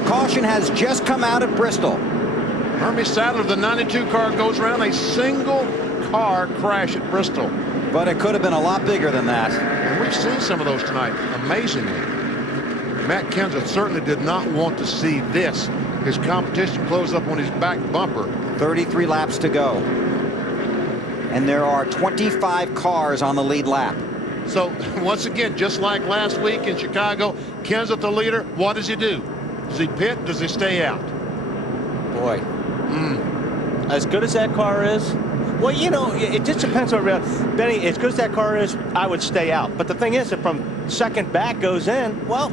The caution has just come out at Bristol. Hermie Sadler, the 92 car, goes around a single car crash at Bristol. But it could have been a lot bigger than that. And we've seen some of those tonight, amazingly. Matt Kenseth certainly did not want to see this. His competition closed up on his back bumper. 33 laps to go. And there are 25 cars on the lead lap. So, once again, just like last week in Chicago, Kenseth the leader, what does he do? Does he pit? Does he stay out? Boy. As good as that car is, well, you know, it just depends on Benny. As good as that car is, I would stay out. But the thing is, if from second back goes in, well,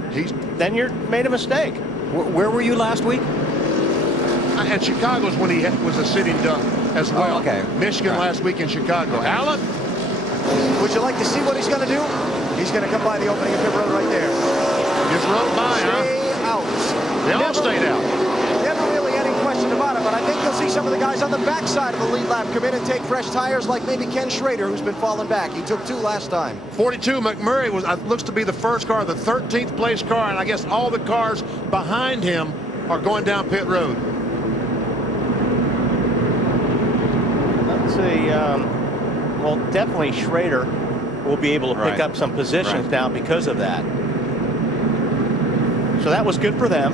then you're made a mistake. Where were you last week? And Chicago's when he was a sitting duck as well. Oh, okay. Michigan last week in Chicago. Alan? Would you like to see what he's going to do? He's going to come by the opening of pit road right there. Just rode by, Stay out. They all stayed out. Never really any question about it, but I think you'll see some of the guys on the backside of the lead lap come in and take fresh tires, like maybe Ken Schrader, who's been falling back. He took 2 last time. 42, McMurray looks to be the first car, the 13th place car, and I guess all the cars behind him are going down pit road. Let's see. Well, definitely Schrader will be able to pick up some positions now because of that. So that was good for them.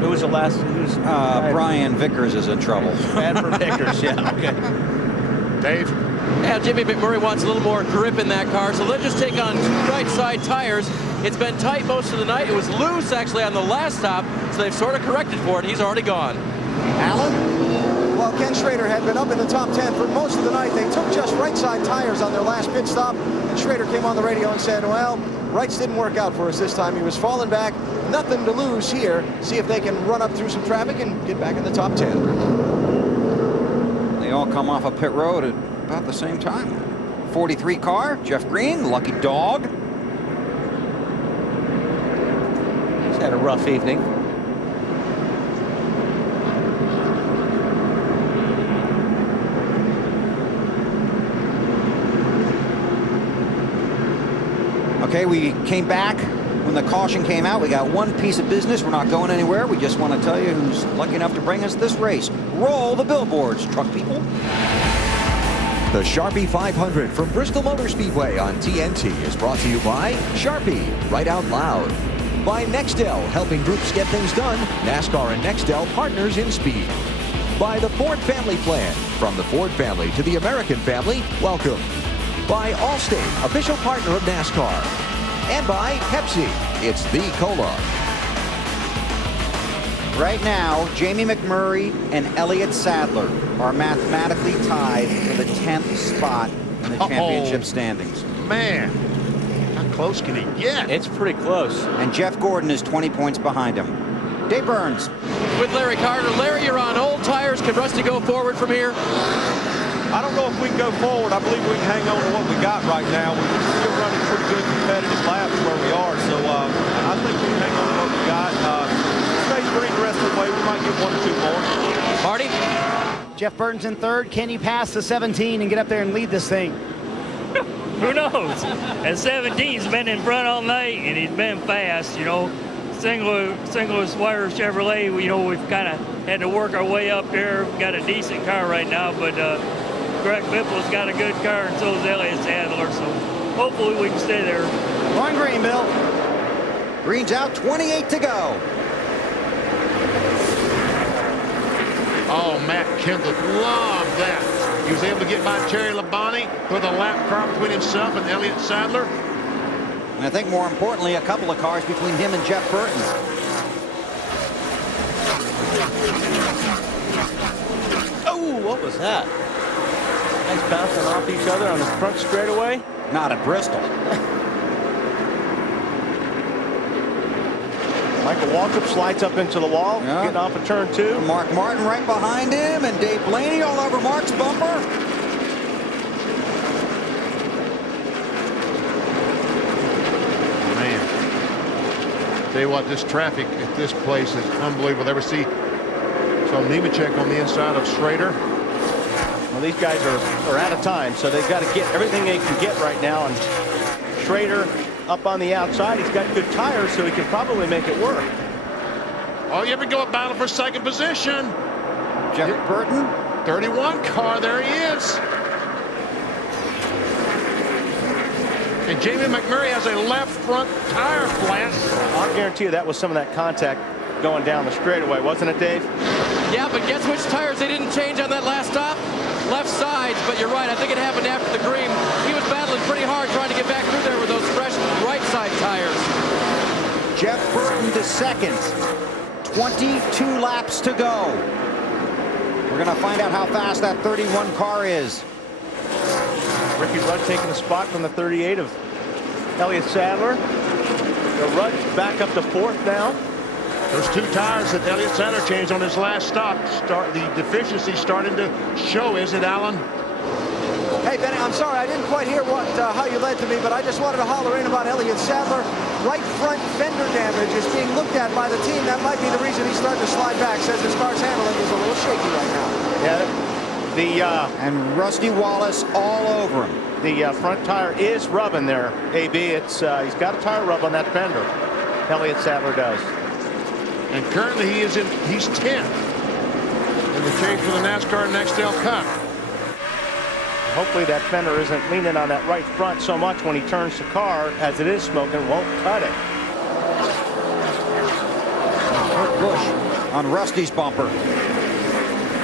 Who was the last? Brian Vickers is in trouble. Bad for Vickers, yeah. Okay. Dave? Yeah, Jimmy McMurray wants a little more grip in that car, so let's just take on 2 right side tires. It's been tight most of the night. It was loose actually on the last stop, so they've sort of corrected for it. He's already gone. Alan? While Ken Schrader had been up in the top 10 for most of the night, they took just right side tires on their last pit stop, and Schrader came on the radio and said, well, rights didn't work out for us this time. He was falling back. Nothing to lose here. See if they can run up through some traffic and get back in the top 10. They all come off of pit road at about the same time. 43 car, Jeff Green, lucky dog. He's had a rough evening. Okay, we came back when the caution came out. We got one piece of business. We're not going anywhere. We just want to tell you who's lucky enough to bring us this race. Roll the billboards, truck people. The Sharpie 500 from Bristol Motor Speedway on TNT is brought to you by Sharpie, right out loud. By Nextel, helping groups get things done. NASCAR and Nextel, partners in speed. By the Ford Family Plan. From the Ford family to the American family, welcome. By Allstate, official partner of NASCAR. And by Pepsi, it's the cola. Right now, Jamie McMurray and Elliott Sadler are mathematically tied for the 10th spot in the championship standings. Man, how close can he get? It's pretty close. And Jeff Gordon is 20 points behind him. Dave Burns. With Larry Carter. Larry, you're on old tires. Can Rusty go forward from here? I don't know if we can go forward. I believe we can hang on to what we got right now. We're still running pretty good competitive laps where we are. So I think we can hang on to what we got. Stay green the rest of the way. We might get 1 or 2 more. Marty? Jeff Burton's in third. Can you pass the 17 and get up there and lead this thing? Who knows? And 17's been in front all night, and he's been fast, you know. Singless wire Chevrolet, you know, we've kind of had to work our way up there. We've got a decent car right now, but Greg Biffle's got a good car, and so is Elliott Sadler, so hopefully we can stay there. Going green, Bill. Green's out, 28 to go. Oh, Matt Kenseth loved that. He was able to get by Terry Labonte, put a lap car between himself and Elliott Sadler. And I think more importantly, a couple of cars between him and Jeff Burton. Oh, what was that? Guys bouncing off each other on the front straightaway. Not at Bristol. Michael Waltrip slides up into the wall, getting off of turn 2. Mark Martin right behind him, and Dave Blaney all over Mark's bumper. Man, tell you what, this traffic at this place is unbelievable. Ever see Nemechek on the inside of Schrader? Well, these guys are out of time, so they've got to get everything they can get right now. And Schrader up on the outside, he's got good tires, so he can probably make it work. Oh, here we go, a battle for second position. Jeff Burton. 31 car, there he is. And Jamie McMurray has a left front tire flat. I'll guarantee you that was some of that contact going down the straightaway, wasn't it, Dave? Yeah, but guess which tires they didn't change on that last stop? Left sides, but you're right. I think it happened after the green. He was battling pretty hard trying to get back through there with those fresh right side tires. Jeff Burton to second. 22 laps to go. We're going to find out how fast that 31 car is. Ricky Rudd taking the spot from the 38 of Elliott Sadler. The Rudd back up to fourth now. Those 2 tires that Elliott Sadler changed on his last stop, the deficiency starting to show, is it, Alan? Hey, Benny, I'm sorry, I didn't quite hear how you led to me, but I just wanted to holler in about Elliott Sadler. Right front fender damage is being looked at by the team. That might be the reason he's starting to slide back. Says his car's handling is a little shaky right now. Yeah, and Rusty Wallace all over him. The front tire is rubbing there, AB. It's he's got a tire rub on that fender. Elliott Sadler does. And currently he's 10th in the chase for the NASCAR Nextel Cup. Hopefully that fender isn't leaning on that right front so much when he turns the car, as it is smoking, won't cut it. Kurt Busch on Rusty's bumper.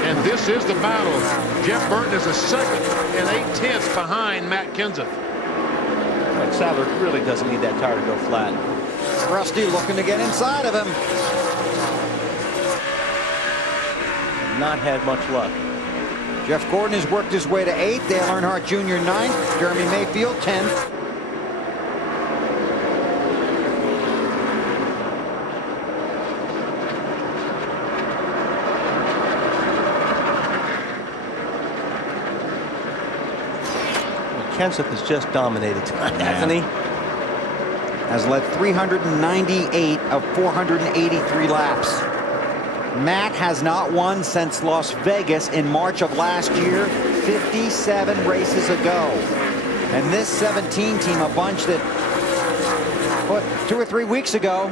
And this is the battle. Jeff Burton is a second and 8/10 behind Matt Kenseth. But Sadler really doesn't need that tire to go flat. Rusty looking to get inside of him. Not had much luck. Jeff Gordon has worked his way to 8th. Dale Earnhardt Jr. 9th. Jeremy Mayfield 10th. Kenseth has just dominated tonight, hasn't he? Has led 398 of 483 laps. Matt has not won since Las Vegas in March of last year, 57 races ago. And this 17 team, a bunch that, what, 2 or 3 weeks ago,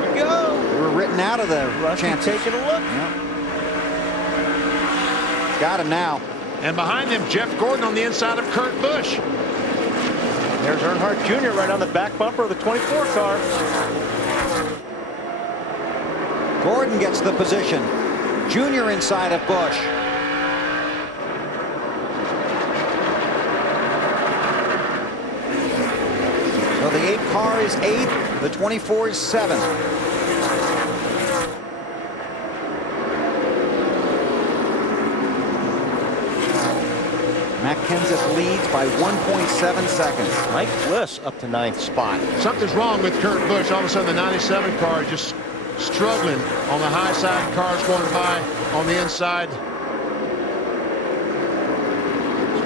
There we go. they were written out of the chance. Taking a look. Yep. Got him now. And behind him, Jeff Gordon on the inside of Kurt Busch. There's Earnhardt Jr. right on the back bumper of the 24 car. Gordon gets the position. Junior inside of Busch. So the 8 car is 8th. The 24 is 7th. Matt Kenseth leads by 1.7 seconds. Mike Bliss up to 9th spot. Something's wrong with Kurt Busch. All of a sudden, the 97 car is just struggling on the high side. Cars going by on the inside.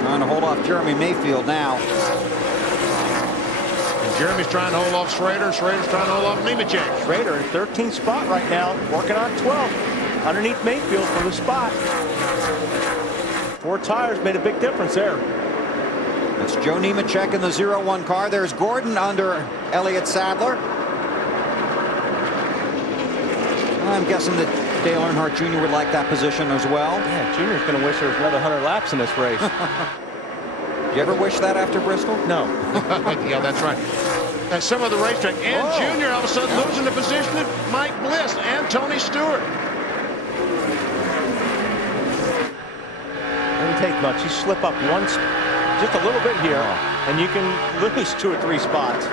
Trying to hold off Jeremy Mayfield now. And Jeremy's trying to hold off Schrader. Schrader's trying to hold off Nemechek. Schrader in 13th spot right now, working on 12th. Underneath Mayfield for the spot. 4 tires made a big difference there. It's Joe Nemechek in the 0-1 car. There's Gordon under Elliott Sadler. I'm guessing that Dale Earnhardt Jr. would like that position as well. Yeah, Junior's going to wish there was another 100 laps in this race. You ever wish that after Bristol? No. Yeah, that's right. At some of the racetrack. And Junior all of a sudden losing the position to Mike Bliss and Tony Stewart. Doesn't take much. You slip up once, just a little bit here, and you can lose 2 or 3 spots.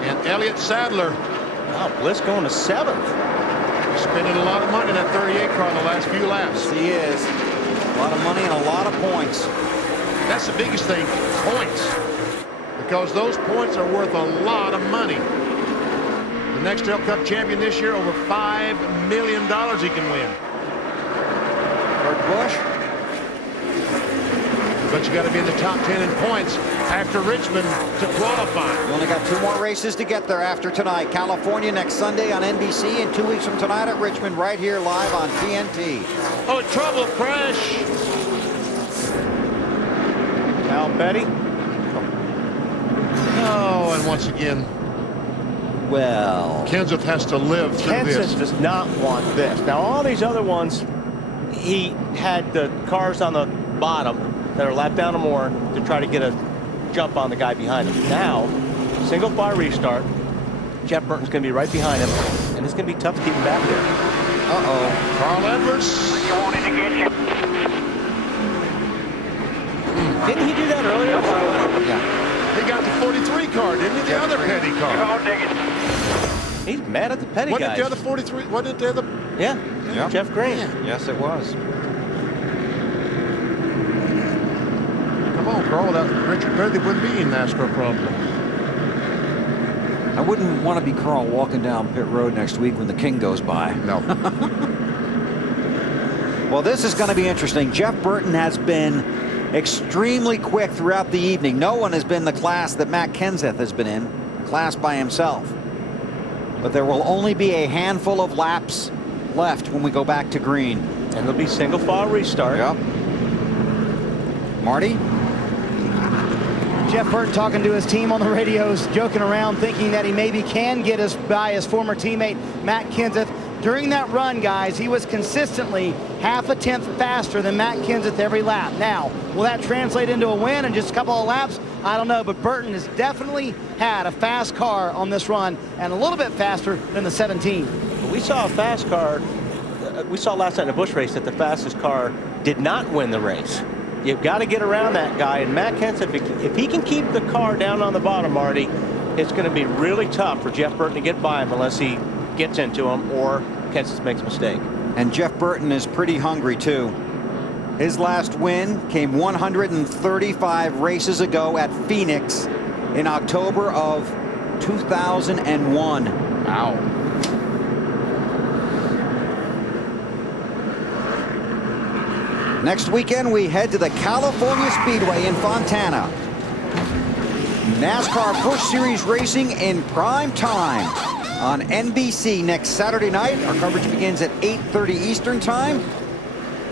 And Elliott Sadler. Wow, Bliss going to 7th. He's spending a lot of money in that 38 car in the last few laps. Yes, he is. A lot of money and a lot of points. That's the biggest thing, points. Because those points are worth a lot of money. The Nextel Cup champion this year, over $5 million he can win. Kurt Busch. But you got to be in the top 10 in points after Richmond to qualify. You only got 2 more races to get there after tonight. California next Sunday on NBC, and 2 weeks from tonight at Richmond, right here live on TNT. Oh, trouble, crash. Al Petty. Oh, and once again, Well, Kenseth has to live through this. Kenseth does not want this. Now, all these other ones, he had the cars on the bottom that are lapped down or more to try to get a jump on the guy behind him. Now, single file restart. Jeff Burton's going to be right behind him, and it's going to be tough to keep him back there. Uh-oh. Carl Edwards. Didn't he do that earlier? yeah. He got the 43 car, didn't he? The other petty car. He's mad at the petty What guys. did the other 43? What did the other? Yeah, Yeah. Jeff Green. Yes, it was. Come on, Carl. That Richard Petty wouldn't be in NASCAR probably. I wouldn't want to be Carl walking down pit road next week when the King goes by. No. Well, this is going to be interesting. Jeff Burton has been extremely quick throughout the evening. No one has been the class that Matt Kenseth has been in, class by himself. But there will only be a handful of laps left when we go back to green. And there'll be single file restart. Yep. Marty? Jeff Burton talking to his team on the radios, joking around, thinking that he maybe can get by his former teammate, Matt Kenseth. During that run, guys, he was consistently half a tenth faster than Matt Kenseth every lap. Now, will that translate into a win in just a couple of laps? I don't know, but Burton has definitely had a fast car on this run and a little bit faster than the 17. We saw a fast car. We saw last night in the Busch race that the fastest car did not win the race. You've got to get around that guy. And Matt Kenseth, if he can keep the car down on the bottom, Marty, it's going to be really tough for Jeff Burton to get by him unless he gets into him or Kenseth makes a mistake. And Jeff Burton is pretty hungry, too. His last win came 135 races ago at Phoenix in October of 2001. Wow. Next weekend, we head to the California Speedway in Fontana. NASCAR Busch Series racing in prime time on NBC next Saturday night. Our coverage begins at 8:30 Eastern time.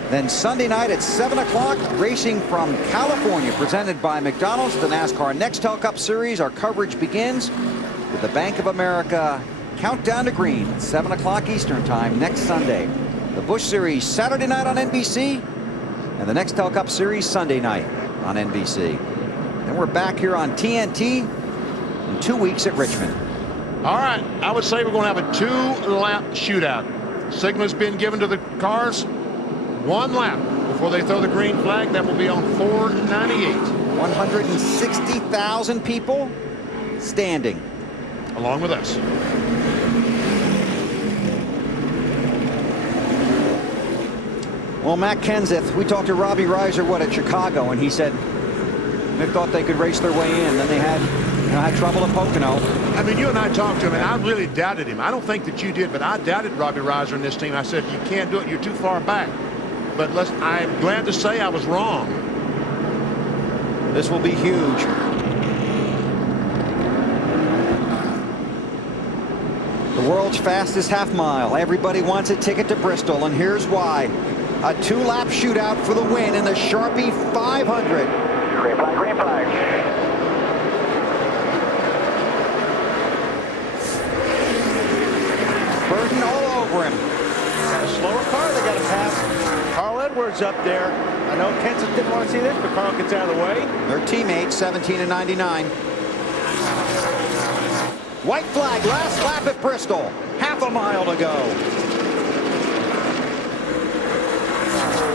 Then Sunday night at 7 o'clock, racing from California, presented by McDonald's, the NASCAR Nextel Cup Series. Our coverage begins with the Bank of America Countdown to Green at 7 o'clock Eastern time next Sunday. The Busch Series Saturday night on NBC, and the Nextel Cup Series Sunday night on NBC. Then we're back here on TNT in 2 weeks at Richmond. All right, I would say we're going to have a 2-lap shootout. Signal's been given to the cars. 1 lap before they throw the green flag. That will be on 498. 160,000 people standing. Along with us. Well, Matt Kenseth, we talked to Robbie Reiser, at Chicago, and he said they thought they could race their way in. Then they had trouble at Pocono. I mean, you and I talked to him, and I really doubted him. I don't think that you did, but I doubted Robbie Reiser in this team. I said, you can't do it. You're too far back. But I'm glad to say I was wrong. This will be huge. The world's fastest half mile. Everybody wants a ticket to Bristol, and here's why. A 2-lap shootout for the win in the Sharpie 500. Green flag, green flag. Burton all over him. A slower car they got to pass. Carl Edwards up there. I know Kenseth didn't want to see this, but Carl gets out of the way. Their teammates, 17 and 99. White flag, last lap at Bristol. Half a mile to go.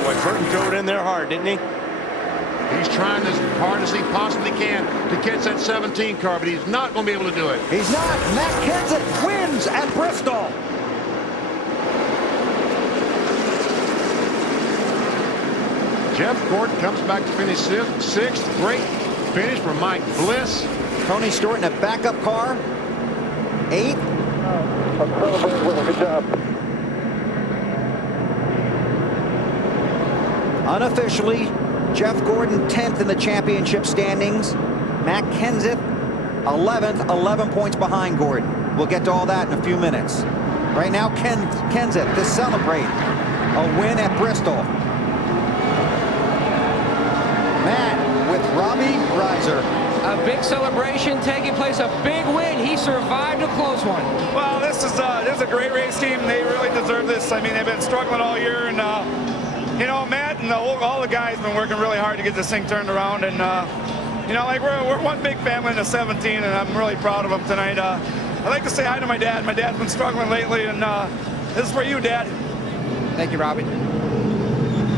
Boy, Burton threw it in there hard, didn't he? He's trying as hard as he possibly can to catch that 17 car, but he's not going to be able to do it. He's not. Matt Kenseth wins at Bristol. Jeff Gordon comes back to finish sixth. Great finish for Mike Bliss. Tony Stewart in a backup car. 8th. I'm celebrating with him. Good job. Unofficially, Jeff Gordon 10th in the championship standings. Matt Kenseth 11th, 11 points behind Gordon. We'll get to all that in a few minutes. Right now, Kenseth to celebrate a win at Bristol. Matt with Robbie Reiser. A big celebration taking place, a big win. He survived a close one. Well, this is a great race team. They really deserve this. I mean, they've been struggling all year, and you know, Matt and all the guys have been working really hard to get this thing turned around. And you know, like we're one big family in the 17, and I'm really proud of them tonight. I'd like to say hi to my dad. My dad's been struggling lately, and this is for you, Dad. Thank you, Robbie.